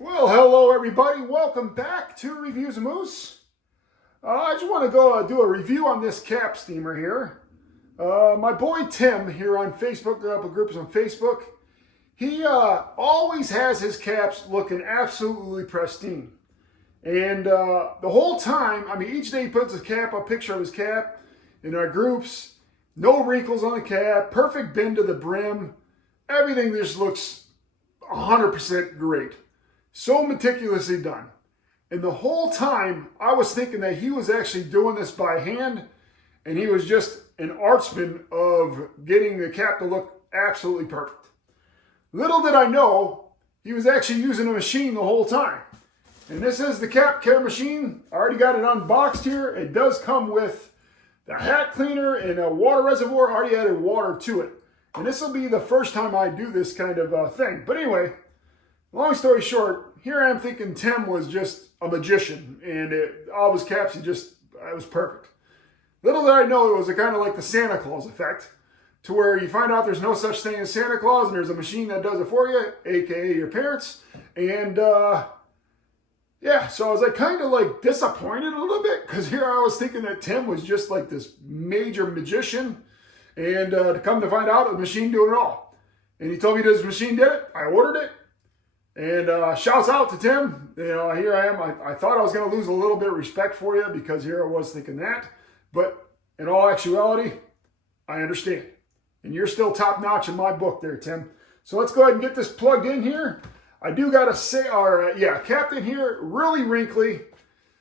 Well, hello everybody. Welcome back to Reviews of Moose. I just want to go do a review on this cap steamer here. My boy Tim here on Facebook, a couple groups on Facebook, he always has his caps looking absolutely pristine. And the whole time, I mean, each day he puts a picture of his cap in our groups. No wrinkles on the cap, perfect bend to the brim. Everything just looks 100% great. So meticulously done. And the whole time I was thinking that he was actually doing this by hand and he was just an artsman of getting the cap to look absolutely perfect. Little did I know he was actually using a machine the whole time. And this is the cap care machine. I already got it unboxed here. It does come with the hat cleaner and a water reservoir. I already added water to it. And this will be the first time I do this kind of thing. But anyway, long story short, here I am thinking Tim was just a magician, and all of his caps, it was perfect. Little did I know it was kind of like the Santa Claus effect, to where you find out there's no such thing as Santa Claus, and there's a machine that does it for you, aka your parents. And yeah, so I was like kind of like disappointed a little bit, because here I was thinking that Tim was just like this major magician, and to come to find out, the machine doing it all. And he told me this machine did it. I ordered it. And shouts out to Tim. You know, here I am. I thought I was going to lose a little bit of respect for you because here I was thinking that. But in all actuality, I understand. And you're still top notch in my book there, Tim. So let's go ahead and get this plugged in here. I do got to say, capped in here, really wrinkly.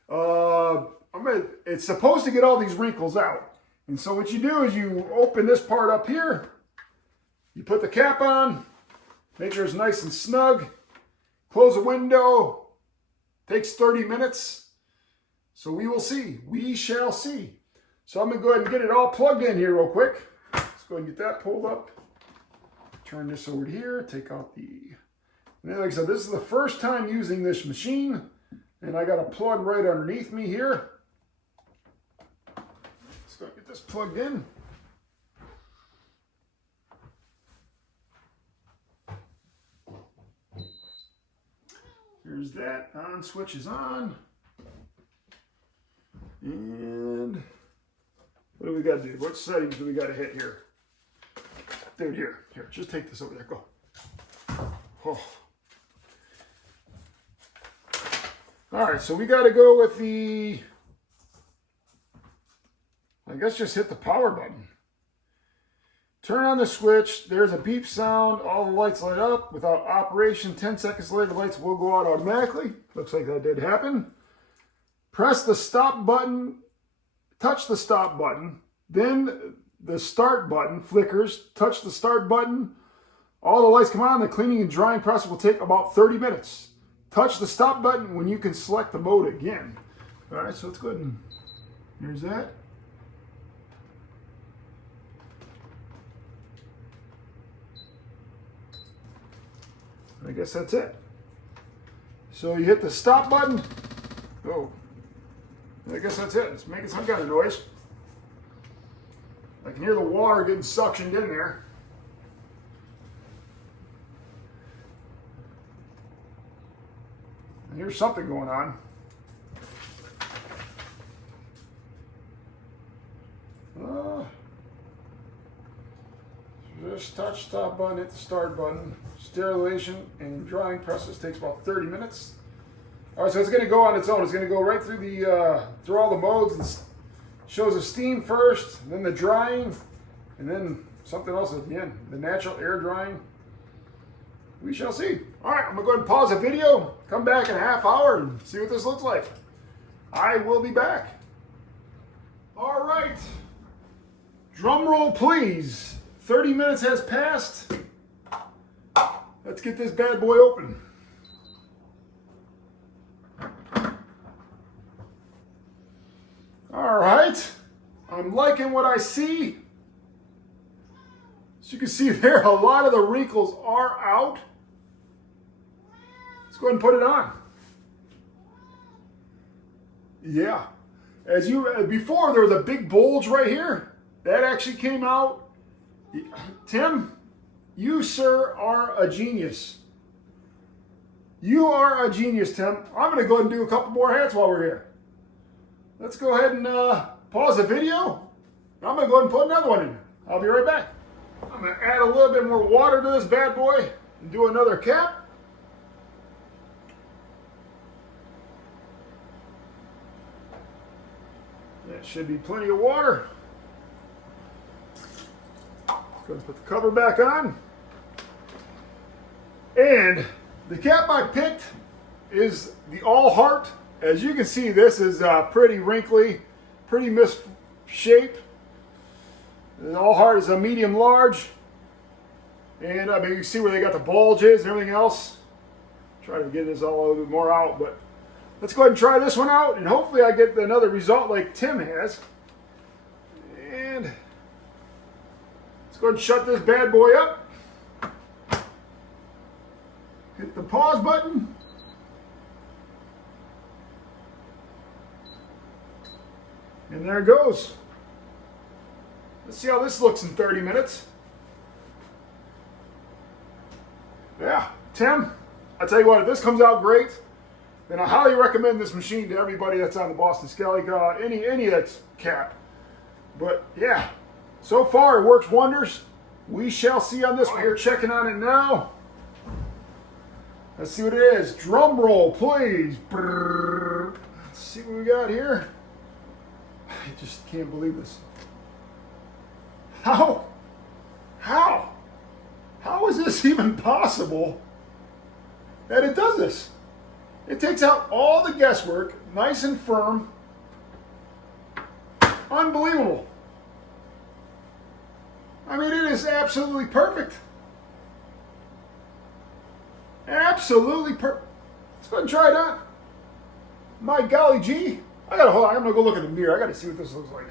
It's supposed to get all these wrinkles out. And so what you do is you open this part up here. You put the cap on. Make sure it's nice and snug. Close the window. Takes 30 minutes. So we will see. We shall see. So I'm going to go ahead and get it all plugged in here real quick. Let's go ahead and get that pulled up. Turn this over here. Take out the... And then, like I said, this is the first time using this machine. And I got a plug right underneath me here. Let's go ahead and get this plugged in. Here's that, on switch is on. And what do we got to do? What settings do we got to hit here? Dude, here, just take this over there, go. Oh. All right, so we got to go with the, I guess just hit the power button. Turn on the switch, there's a beep sound, all the lights light up. Without operation, 10 seconds later, the lights will go out automatically. Looks like that did happen. Press the stop button, touch the stop button, then the start button flickers, touch the start button, all the lights come on, the cleaning and drying process will take about 30 minutes. Touch the stop button when you can select the mode again. All right, so let's go ahead and, here's that. I guess that's it. So you hit the stop button. Oh, I guess that's it. It's making some kind of noise. I can hear the water getting suctioned in there. And here's something going on. Just touch stop button, hit the start button. Sterilization and drying process takes about 30 minutes. All right, so it's going to go on its own. It's going to go right through through all the modes. And shows the steam first, then the drying, and then something else at the end. The natural air drying. We shall see. All right, I'm going to go ahead and pause the video, come back in a half hour, and see what this looks like. I will be back. All right. Drum roll, please. 30 minutes has passed. Let's get this bad boy open. All right. I'm liking what I see. As you can see there, a lot of the wrinkles are out. Let's go ahead and put it on. Yeah. As you before, there was a big bulge right here. That actually came out. Tim, you, sir, are a genius. You are a genius, Tim. I'm going to go ahead and do a couple more hats while we're here. Let's go ahead and pause the video. I'm going to go ahead and put another one in. I'll be right back. I'm going to add a little bit more water to this bad boy and do another cap. That should be plenty of water. Go ahead and put the cover back on. And the cap I picked is the All Heart. As you can see, this is pretty wrinkly, pretty misshaped. The All Heart is a medium large. And I mean, you can see where they got the bulges and everything else. Try to get this all a little bit more out, but let's go ahead and try this one out, and hopefully I get another result like Tim has. And let's go ahead and shut this bad boy up. Hit the pause button. And there it goes. Let's see how this looks in 30 minutes. Yeah, Tim, I tell you what, if this comes out great, then I highly recommend this machine to everybody that's on the Boston Scally, any of that cap. But yeah, so far it works wonders. We shall see on this one. Here, checking on it now. Let's see what it is. Drum roll, please. Brrr. Let's see what we got here. I just can't believe this. How is this even possible that it does this? It takes out all the guesswork, nice and firm. Unbelievable. I mean, it is absolutely perfect. Absolutely perfect. Let's go ahead and try it out. My golly gee. Hold on, I'm gonna go look in the mirror. I gotta see what this looks like.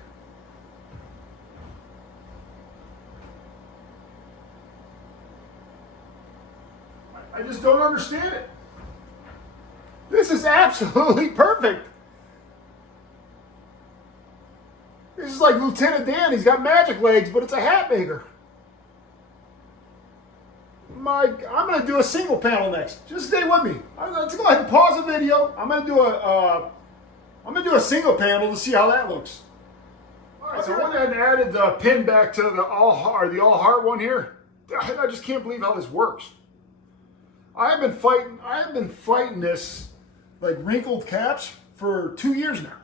I just don't understand it. This is absolutely perfect. This is like Lieutenant Dan. He's got magic legs, but it's a hat maker. I'm going to do a single panel next. Just stay with me. Let's go ahead and pause the video. I'm going to do a single panel to see how that looks. All right, so I went ahead and added the pin back to the All Heart one here. I just can't believe how this works. I've been fighting this like wrinkled caps for 2 years now,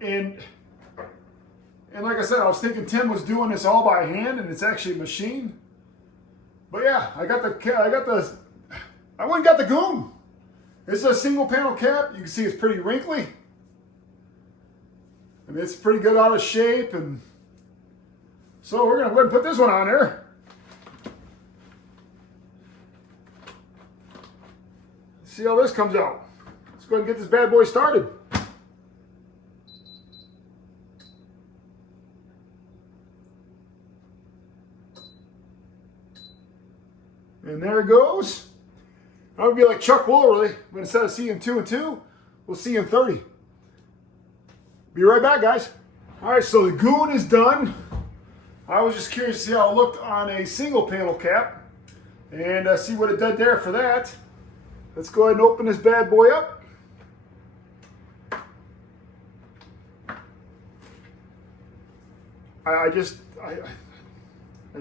and like I said, I was thinking Tim was doing this all by hand, and it's actually a machine. But yeah, I went and got the goon. This is a single panel cap. You can see it's pretty wrinkly. I mean, it's pretty good out of shape, and so we're gonna go ahead and put this one on there. See how this comes out. Let's go ahead and get this bad boy started. And there it goes. I'm gonna be like Chuck Woolery, but instead of seeing 2 and 2, we'll see in 30. Be right back, guys. All right, so the goon is done. I was just curious to see how it looked on a single panel cap, and see what it did there for that. Let's go ahead and open this bad boy up. I just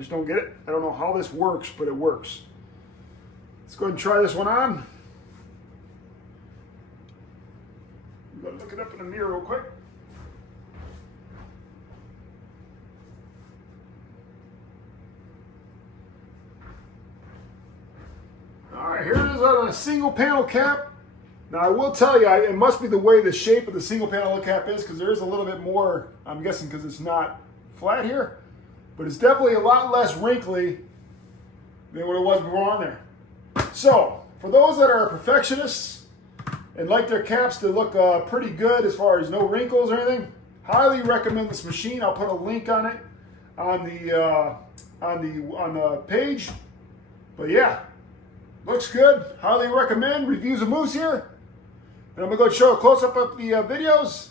don't get it. I don't know how this works, but it works. Let's go ahead and try this one on. I'm going to look it up in the mirror real quick. All right, here it is on a single panel cap. Now I will tell you, it must be the way the shape of the single panel cap is, because there is a little bit more, I'm guessing because it's not flat here, but it's definitely a lot less wrinkly than what it was before on there. So, for those that are perfectionists and like their caps to look pretty good as far as no wrinkles or anything, highly recommend this machine. I'll put a link on it on the page. But yeah, looks good. Highly recommend. Reviews of Moose here. And I'm gonna go show a close up of the videos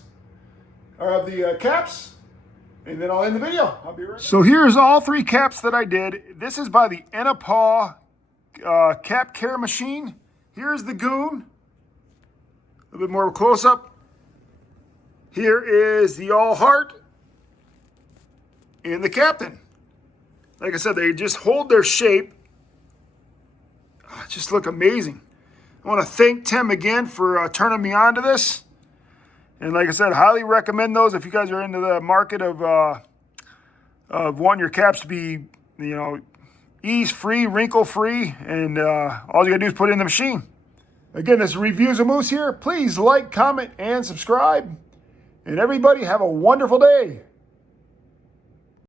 or of the caps, and then I'll end the video. I'll be right back. So here's all 3 caps that I did. This is by the INNOPAW cap care machine. Here's the goon. A little bit more close-up. Here is the all heart and the captain. Like I said, they just hold their shape. Just look amazing. I want to thank Tim again for turning me on to this. And like I said, highly recommend those if you guys are into the market of wanting your caps to be, ease-free, wrinkle-free, and all you got to do is put it in the machine. Again, this is Reviews of Moose here. Please like, comment, and subscribe. And everybody have a wonderful day.